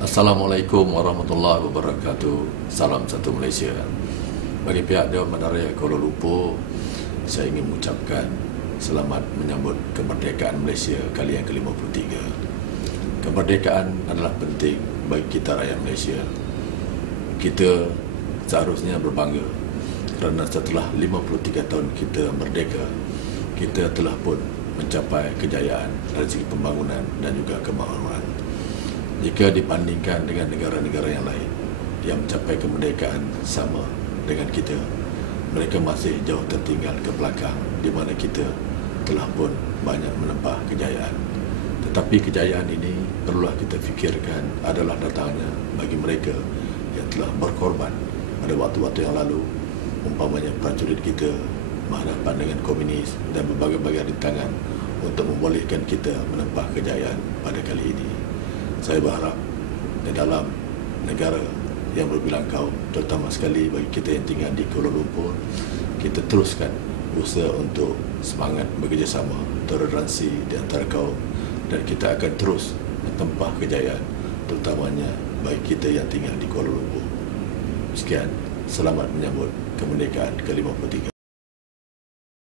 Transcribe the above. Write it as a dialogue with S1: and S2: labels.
S1: Assalamualaikum warahmatullahi wabarakatuh. Salam satu Malaysia. Bagi pihak Dewan Madaraya Kuala Lumpur, saya ingin mengucapkan selamat menyambut kemerdekaan Malaysia kali yang ke-53. Kemerdekaan adalah penting bagi kita rakyat Malaysia. Kita seharusnya berbangga kerana setelah 53 tahun kita merdeka, kita telah pun mencapai kejayaan dari segi pembangunan dan juga kemakmuran jika dibandingkan dengan negara-negara yang lain yang mencapai kemerdekaan sama dengan kita mereka masih jauh tertinggal ke belakang di mana kita telah pun banyak menempah kejayaan. Tetapi kejayaan ini perlulah kita fikirkan adalah datangnya bagi mereka yang telah berkorban pada waktu-waktu yang lalu umpamanya prajurit kita berhadapan dengan komunis dan berbagai-bagai rintangan untuk membolehkan kita menempah kejayaan pada kali ini saya berharap di dalam negara yang berbilang kaum terutama sekali bagi kita yang tinggal di Kuala Lumpur kita teruskan usaha untuk semangat bekerjasama toleransi di antara kaum dan kita akan terus mentempah kejayaan terutamanya bagi kita yang tinggal di Kuala Lumpur. Sekian selamat menyambut kemerdekaan ke-53